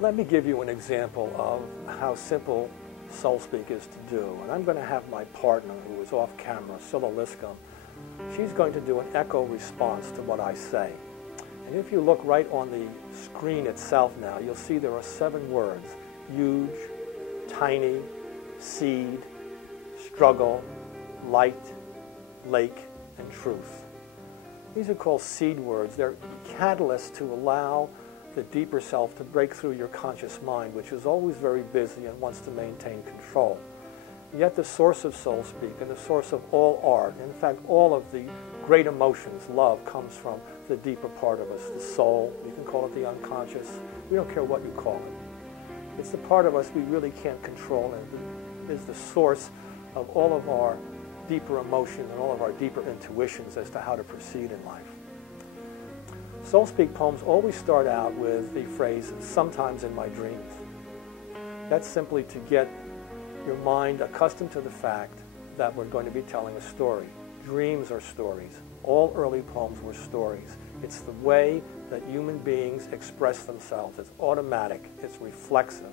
Let me give you an example of how simple soul speak is to do. And I'm going to have my partner, who is off camera, Scylla Liscombe, she's going to do an echo response to what I say. And if you look right on the screen itself now, you'll see there are 7 words: huge, tiny, seed, struggle, light, lake, and truth. These are called seed words. They're catalysts to allow the deeper self to break through your conscious mind, which is always very busy and wants to maintain control. Yet the source of soul speak and the source of all art, in fact all of the great emotions, love, comes from the deeper part of us, the soul. You can call it the unconscious. We don't care what you call it. It's the part of us we really can't control, and it is the source of all of our deeper emotion and all of our deeper intuitions as to how to proceed in life. Soul Speak poems always start out with the phrase, "sometimes in my dreams." That's simply to get your mind accustomed to the fact that we're going to be telling a story. Dreams are stories. All early poems were stories. It's the way that human beings express themselves. It's automatic. It's reflexive.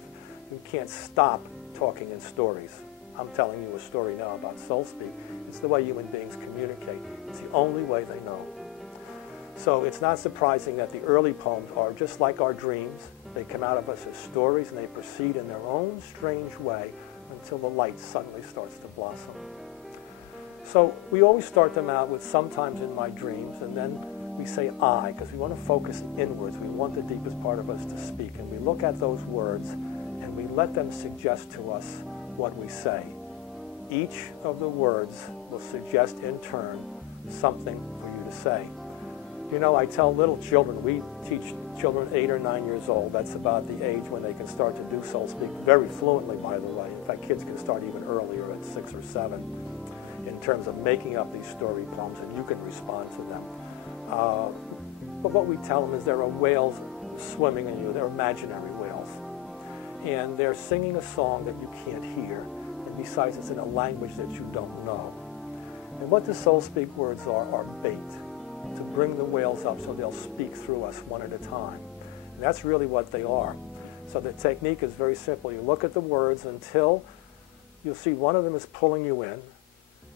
You can't stop talking in stories. I'm telling you a story now about Soul Speak. It's the way human beings communicate. It's the only way they know. So it's not surprising that the early poems are just like our dreams. They come out of us as stories, and they proceed in their own strange way until the light suddenly starts to blossom. So we always start them out with "sometimes in my dreams," and then we say "I," because we want to focus inwards. We want the deepest part of us to speak, and we look at those words and we let them suggest to us what we say. Each of the words will suggest in turn something for you to say. You know, I tell little children, we teach children 8 or 9 years old. That's about the age when they can start to do soul speak very fluently, by the way. In fact, kids can start even earlier at 6 or 7 in terms of making up these story poems, and you can respond to them. But what we tell them is there are whales swimming in you. They're imaginary whales. And they're singing a song that you can't hear. And besides, it's in a language that you don't know. And what the soul speak words are bait to bring the whales up so they'll speak through us one at a time. And that's really what they are. So the technique is very simple. You look at the words until you'll see one of them is pulling you in,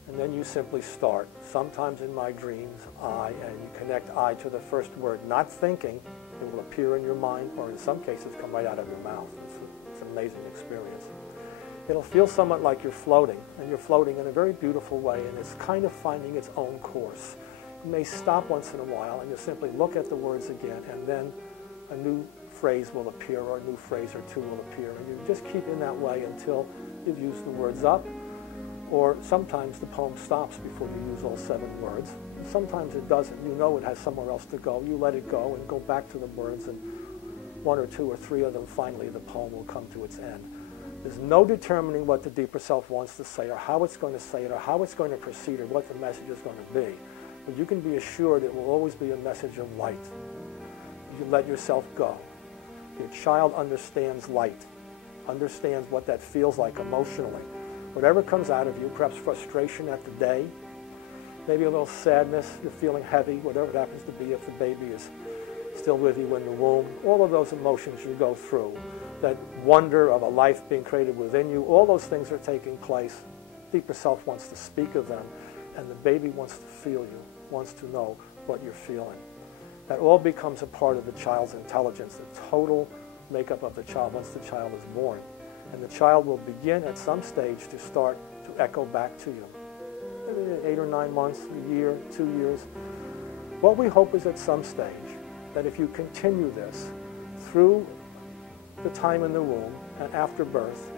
and then you simply start. "Sometimes in my dreams, I," and you connect "I" to the first word, not thinking. It will appear in your mind, or in some cases come right out of your mouth. It's an amazing experience. It'll feel somewhat like you're floating, and you're floating in a very beautiful way, and it's kind of finding its own course. You may stop once in a while, and you'll simply look at the words again, and then a new phrase will appear, or a new phrase or two will appear, and you just keep in that way until you've used the words up, or sometimes the poem stops before you use all 7 words. And sometimes it doesn't. You know it has somewhere else to go. You let it go and go back to the words, and 1 or 2 or 3 of them, finally the poem will come to its end. There's no determining what the deeper self wants to say, or how it's going to say it, or how it's going to proceed, or what the message is going to be. But you can be assured it will always be a message of light. You let yourself go. Your child understands light, understands what that feels like emotionally. Whatever comes out of you, perhaps frustration at the day, maybe a little sadness, you're feeling heavy, whatever it happens to be, if the baby is still with you in the womb, all of those emotions you go through, that wonder of a life being created within you, all those things are taking place. Deeper self wants to speak of them, and the baby wants to feel you, wants to know what you're feeling. That all becomes a part of the child's intelligence, the total makeup of the child once the child is born. And the child will begin at some stage to start to echo back to you. Maybe 8 or 9 months, a year, 2 years. What we hope is at some stage that if you continue this through the time in the womb and after birth,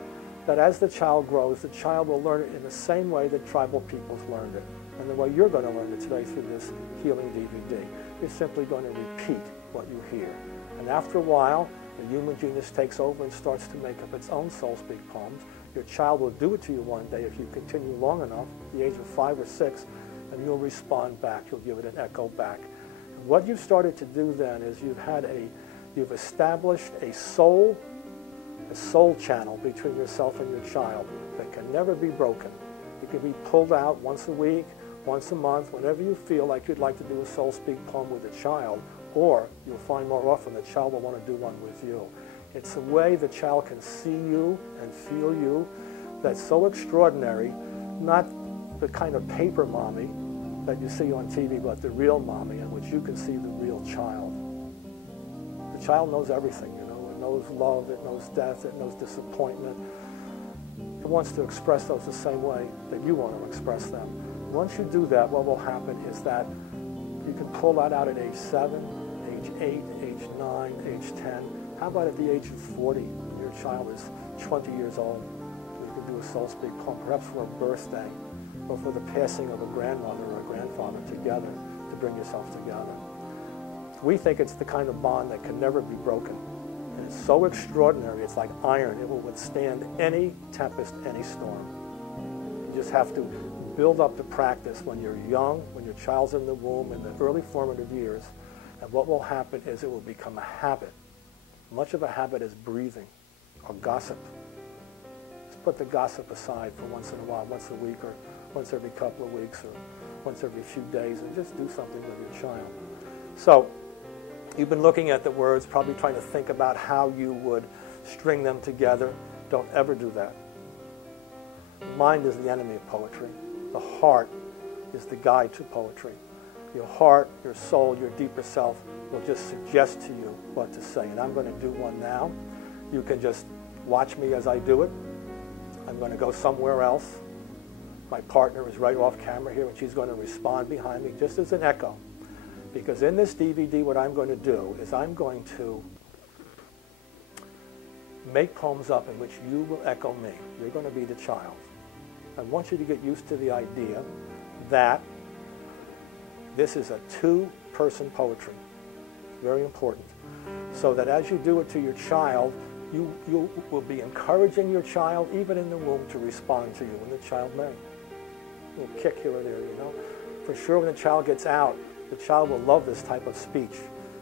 that as the child grows, the child will learn it in the same way that tribal peoples learned it, and the way you're going to learn it today through this healing DVD. You're simply going to repeat what you hear. And after a while, the human genius takes over and starts to make up its own soul speak poems. Your child will do it to you one day if you continue long enough, at the age of 5 or 6, and you'll respond back. You'll give it an echo back. And what you've started to do then is you've established a soul channel between yourself and your child that can never be broken. It can be pulled out once a week, once a month, whenever you feel like you'd like to do a soul speak poem with a child, or you'll find more often the child will want to do one with you. It's a way the child can see you and feel you that's so extraordinary, not the kind of paper mommy that you see on TV, but the real mommy in which you can see the real child. The child knows everything, you know. It knows love, it knows death, it knows disappointment. It wants to express those the same way that you want to express them. Once you do that, what will happen is that you can pull that out at age 7, age 8, age 9, age 10. How about at the age of 40, when your child is 20 years old? You can do a soul speak poem, perhaps for a birthday, or for the passing of a grandmother or a grandfather together, to bring yourself together. We think it's the kind of bond that can never be broken. And it's so extraordinary, it's like iron. It will withstand any tempest, any storm. You just have to build up the practice when you're young, when your child's in the womb, in the early formative years. And what will happen is it will become a habit. Much of a habit is breathing or gossip. Just put the gossip aside for once in a while, once a week or once every couple of weeks or once every few days, and just do something with your child. So you've been looking at the words, probably trying to think about how you would string them together. Don't ever do that. The mind is the enemy of poetry. The heart is the guide to poetry. Your heart, your soul, your deeper self will just suggest to you what to say. And I'm going to do one now. You can just watch me as I do it. I'm going to go somewhere else. My partner is right off camera here, and she's going to respond behind me just as an echo. Because in this DVD, what I'm going to do is I'm going to make poems up in which you will echo me. You're going to be the child. I want you to get used to the idea that this is a two-person poetry. Very important. So that as you do it to your child, you will be encouraging your child, even in the womb, to respond to you, and the child may. A little kick here or there, you know. For sure, when the child gets out, the child will love this type of speech.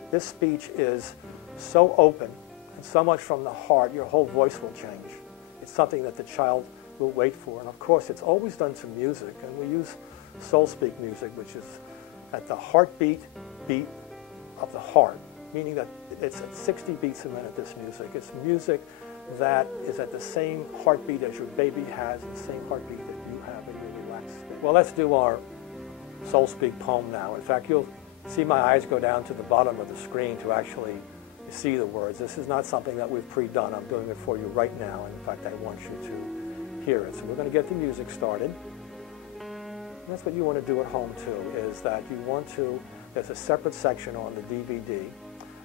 This speech is so open and so much from the heart, your whole voice will change. It's something that the child will wait for. And of course, it's always done to music, and we use soul speak music, which is at the heartbeat beat of the heart, meaning that it's at 60 beats a minute, this music. It's music that is at the same heartbeat as your baby has, the same heartbeat that you have in your relaxed state. Well, let's do our soul speak poem now. In fact, you'll see my eyes go down to the bottom of the screen to actually see the words. This is not something that we've pre-done. I'm doing it for you right now. And in fact, I want you to hear it. So we're going to get the music started. And that's what you want to do at home too, is that you want to, there's a separate section on the DVD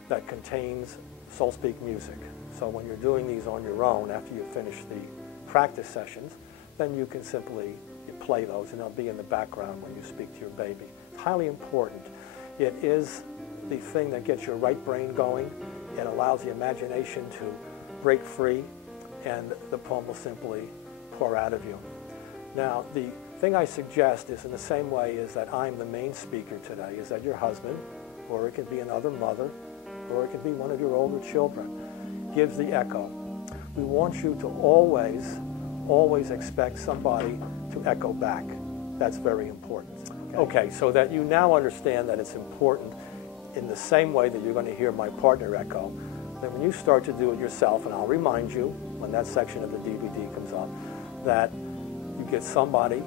that contains soul speak music. So when you're doing these on your own, after you finish the practice sessions, then you can simply play those, and they'll be in the background when you speak to your baby. It's highly important. It is the thing that gets your right brain going. It allows the imagination to break free, and the poem will simply pour out of you. Now, the thing I suggest is in the same way is that I'm the main speaker today, is that your husband, or it could be another mother, or it could be one of your older children, gives the echo. We want you to always expect somebody to echo back. That's very important. Okay, so that you now understand that it's important in the same way that you're going to hear my partner echo, that when you start to do it yourself, and I'll remind you when that section of the DVD comes up, that you get somebody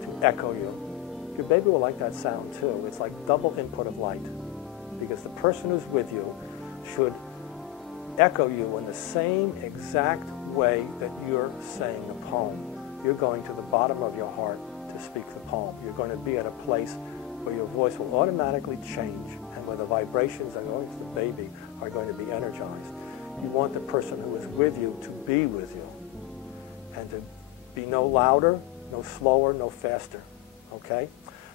to echo you. Your baby will like that sound too. It's like double input of light, because the person who's with you should echo you in the same exact way that you're saying the poem. You're going to the bottom of your heart to speak the poem. You're going to be at a place where your voice will automatically change, and where the vibrations that are going to the baby are going to be energized. You want the person who is with you to be with you, and to be no louder, no slower, no faster, okay?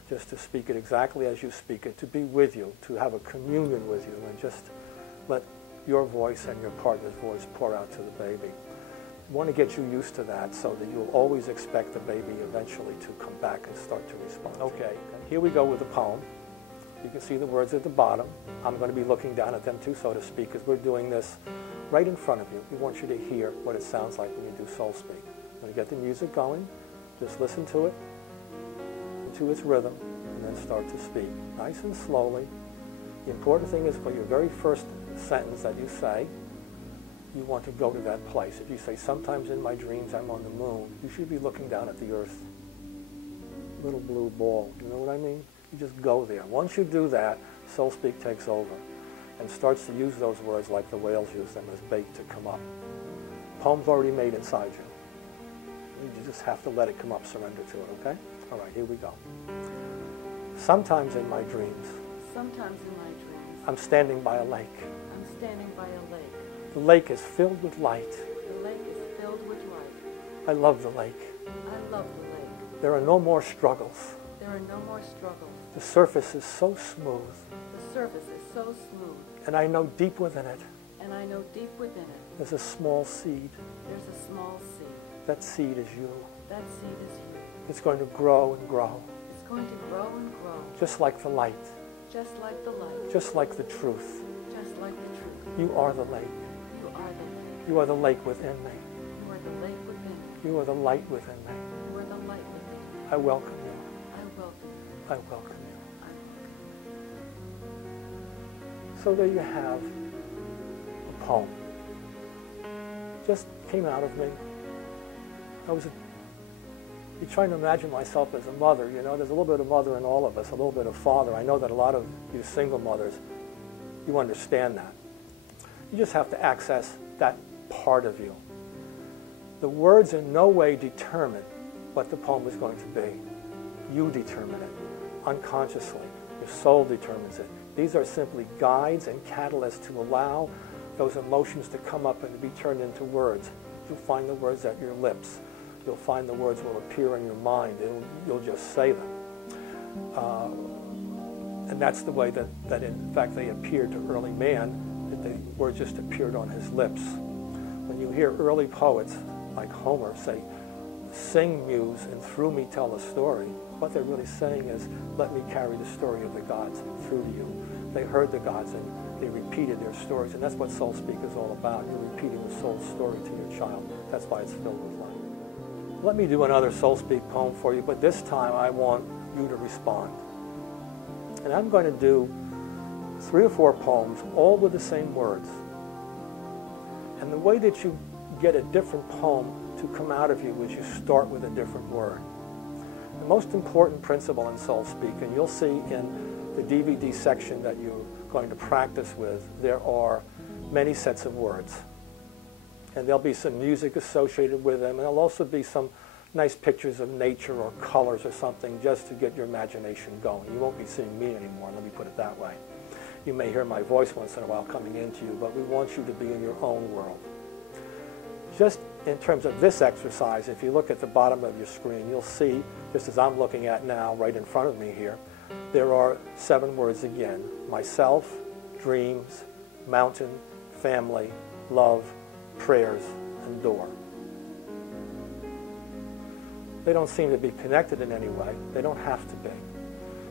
Just to speak it exactly as you speak it, to be with you, to have a communion with you, and just let your voice and your partner's voice pour out to the baby. You want to get you used to that so that you'll always expect the baby eventually to come back and start to respond. Okay, here we go with the poem. You can see the words at the bottom. I'm going to be looking down at them too, so to speak, because we're doing this right in front of you. We want you to hear what it sounds like when you do soul speak. I'm going to get the music going. Just listen to it, to its rhythm, and then start to speak. Nice and slowly. The important thing is for your very first sentence that you say, you want to go to that place. If you say, sometimes in my dreams I'm on the moon, you should be looking down at the earth. Little blue ball, you know what I mean? You just go there. Once you do that, soul speak takes over and starts to use those words like the whales use them as bait to come up. Poem's already made inside you. You just have to let it come up, surrender to it, okay? All right, here we go. Sometimes in my dreams, I'm standing by a lake. I'm standing by a lake. The lake is filled with light. The lake is filled with light. I love the lake. I love the lake. There are no more struggles. There are no more struggles. The surface is so smooth. The surface is so smooth. And I know deep within it, And I know deep within it, there's a small seed. there's a small seed. That seed is you. That seed is you. It's going to grow and grow. It's going to grow and grow. Just like the light. Just like the light. Just like the truth. Just like the truth. You are the lake. You are the lake. You are the lake within me. You are the lake within me. You are the light within me. You are the light within me. I welcome you. I welcome you. I welcome you. I welcome you. So there you have a poem. Just came out of me. You're trying to imagine myself as a mother, you know, there's a little bit of mother in all of us, a little bit of father. I know that a lot of you single mothers, you understand that. You just have to access that part of you. The words in no way determine what the poem is going to be. You determine it, unconsciously. Your soul determines it. These are simply guides and catalysts to allow those emotions to come up and to be turned into words. You'll find the words at your lips. You'll find the words will appear in your mind. You'll just say them. And that's the way that in fact they appeared to early man, that the words just appeared on his lips. When you hear early poets like Homer say, sing, muse, and through me tell a story, what they're really saying is, let me carry the story of the gods through to you. They heard the gods and they repeated their stories, and that's what Soul Speak is all about. You're repeating the soul's story to your child. That's why it's filled with light. Let me do another Soul Speak poem for you, but this time I want you to respond. And I'm going to do 3 or 4 poems, all with the same words. And the way that you get a different poem to come out of you is you start with a different word. The most important principle in Soul Speak, and you'll see in the DVD section that you're going to practice with, there are many sets of words. And there'll be some music associated with them, and there'll also be some nice pictures of nature or colors or something just to get your imagination going. You won't be seeing me anymore, let me put it that way. You may hear my voice once in a while coming into you, but we want you to be in your own world. Just in terms of this exercise, if you look at the bottom of your screen, you'll see, just as I'm looking at now, right in front of me here, there are 7 words again. Myself, dreams, mountain, family, love, prayers, and door. They don't seem to be connected in any way. They don't have to be.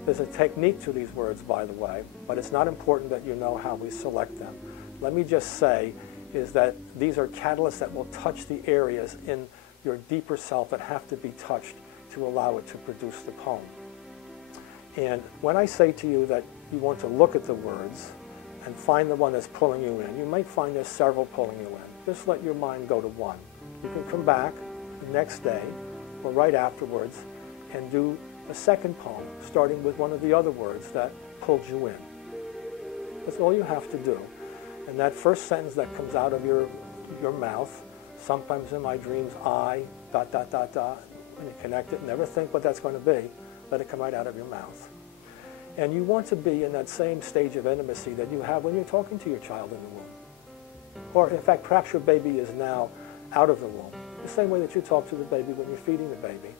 There's a technique to these words, by the way, but it's not important that you know how we select them. Let me just say is that these are catalysts that will touch the areas in your deeper self that have to be touched to allow it to produce the poem. And when I say to you that you want to look at the words and find the one that's pulling you in, you might find there's several pulling you in. Just let your mind go to one. You can come back the next day or right afterwards and do a second poem, starting with one of the other words that pulled you in. That's all you have to do. And that first sentence that comes out of your mouth, sometimes in my dreams, I, ... when you connect it, never think what that's going to be. Let it come right out of your mouth. And you want to be in that same stage of intimacy that you have when you're talking to your child in the womb. Or, in fact, perhaps your baby is now out of the womb. The same way that you talk to the baby when you're feeding the baby.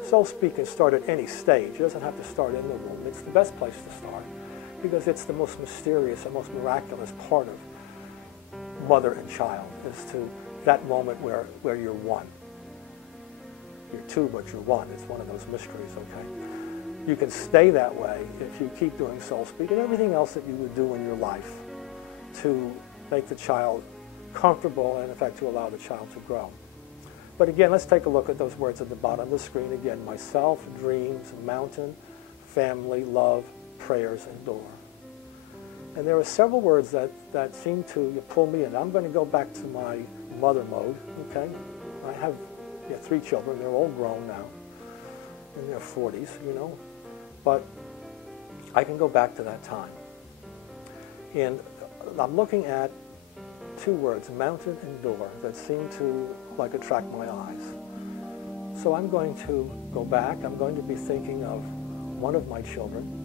Soul Speak can start at any stage. It doesn't have to start in the womb. It's the best place to start because it's the most mysterious and most miraculous part of mother and child, is to that moment where you're one. You're 2, but you're 1. It's one of those mysteries, okay? You can stay that way if you keep doing Soul Speak and everything else that you would do in your life to make the child comfortable and, in fact, to allow the child to grow. But again, let's take a look at those words at the bottom of the screen again. Myself, dreams, mountain, family, love, prayers, and door. And there are several words that seem to pull me in. I'm going to go back to my mother mode, okay? I have 3 children. They're all grown now, in their 40s, you know. But I can go back to that time. And I'm looking at 2 words, mountain and door, that seem to like attract my eyes. So I'm going to go back. I'm going to be thinking of one of my children,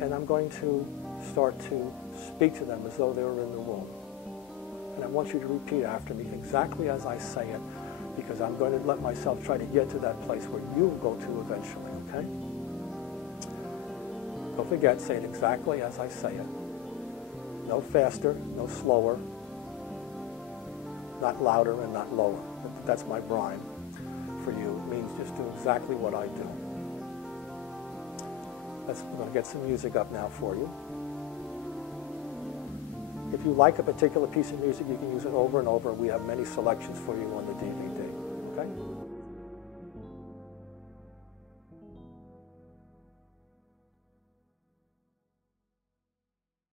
and I'm going to start to speak to them as though they were in the womb. And I want you to repeat after me exactly as I say it, because I'm going to let myself try to get to that place where you will go to eventually, okay? Don't forget, say it exactly as I say it. No faster, no slower, not louder and not lower. That's my rhyme for you. It means just do exactly what I do. I'm going to get some music up now for you. If you like a particular piece of music, you can use it over and over. We have many selections for you on the DVD, okay?